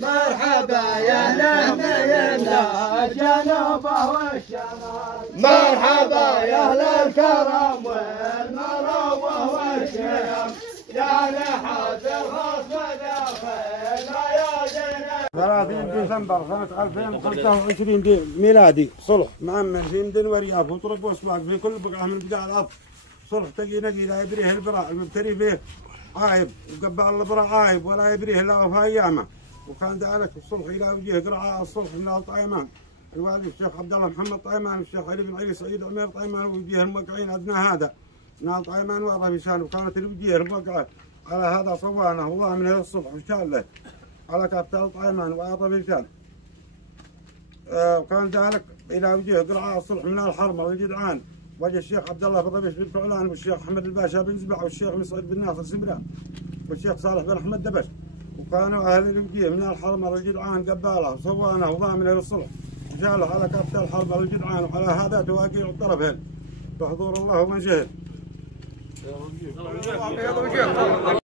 مرحبا يا نهمة يا الجنوب والشمال، مرحبا يا اهل الكرم والمروه والشيم، يا نحاس الخصم داخلنا يا زينب. 30 ديسمبر سنة 2025 ميلادي، صلح مأمن في مدن ورياض وطرق واسواق في كل بقعة من بقاع الأرض. صلح تقي نقي لا يبريه البراء، المبتري فيه عايب وقبع البراء عايب ولا يبريه الا وفي ايامه. وكان ذلك الصلح الى وجيه قرعه الصلح من ال طيمان، الوالي الشيخ عبد الله محمد طيمان والشيخ علي بن علي سعيد عمير طيمان، ووجيه الموقعين ادنى هذا من ال طيمان واضرب شان. وكانت الوجيه الموقعه على هذا صوانه الله من هذا الصلح وشان له على كابتن طيمان واضرب شان. وكان ذلك الى وجيه قرعه الصلح من الحرمه والجدعان، وجه الشيخ عبد الله بن ربيش بن فعلان والشيخ احمد الباشا بن زبع والشيخ مسعود بن ناصر سمران والشيخ صالح بن احمد دبش. وكانوا اهل الوجيه من الحرمه والجدعان قباله وصوانه وضامنه للصلح، جاله على كافه الحرمه والجدعان، وعلى هذا تواقيع الطرفين بحضور الله ومن شهد.